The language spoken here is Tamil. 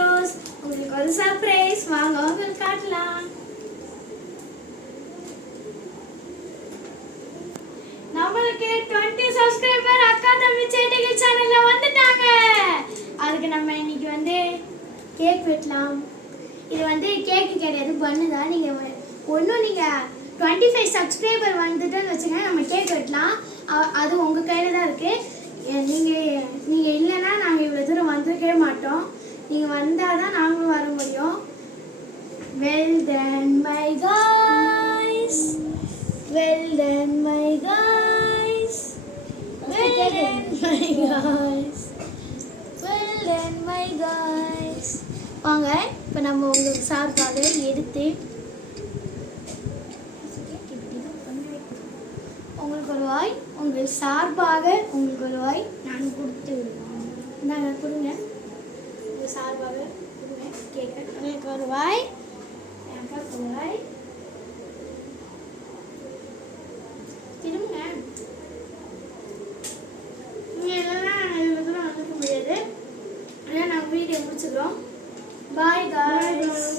ஒரு சர்ப்ரைஸ் வாங்க உங்களுக்கு காட்டலாம் நம்மளுக்கு 20 சப்ஸ்கிரைபர் அக்கா தம்பி சேட்டைகள் சேனல்ல வந்துட்டாங்க அதுக்கு நம்ம இன்னைக்கு வந்து கேக் வெட்டலாம் இது வந்து கேக்கு கிடையாது பண்ணு தான் நீங்கள் ஒன்றும் நீங்கள் டுவெண்ட்டி ஃபைவ் சப்ஸ்கிரைபர் வந்துட்டுன்னு வச்சுக்கோங்க நம்ம கேக் வெட்டலாம் அது உங்கள் கையில் தான் இருக்குது நீங்கள் நீங்கள் இல்லைன்னா நாங்கள் இவ்வளோ தூரம் வந்திருக்கவே மாட்டோம் நீங்கள் வந்தால் தான் நாங்களும் வர முடியும். Well then my guys well then my guys well then my guys well then my guys வாங்க இப்போ நம்ம உங்களுக்கு சார்பாக எடுத்து உங்களுக்கு ஒரு வாய் உங்கள் சார்பாக உங்களுக்கு ஒரு வாய் நான் கொடுத்து விடுவோம் இந்தாங்க கொடுங்க. சார்பாக கொடுங்க கேட்க வருவாய். ஒரு வாய் எனக்கு ஒரு வாய் திரும்புங்க நீங்கள் இல்லைன்னா இவ்வளோ தூரம் வந்துக்க முடியாது. ஆனால் நாங்கள் வீடியோ முடிச்சுக்கிறோம் பாய் காய்ஸ்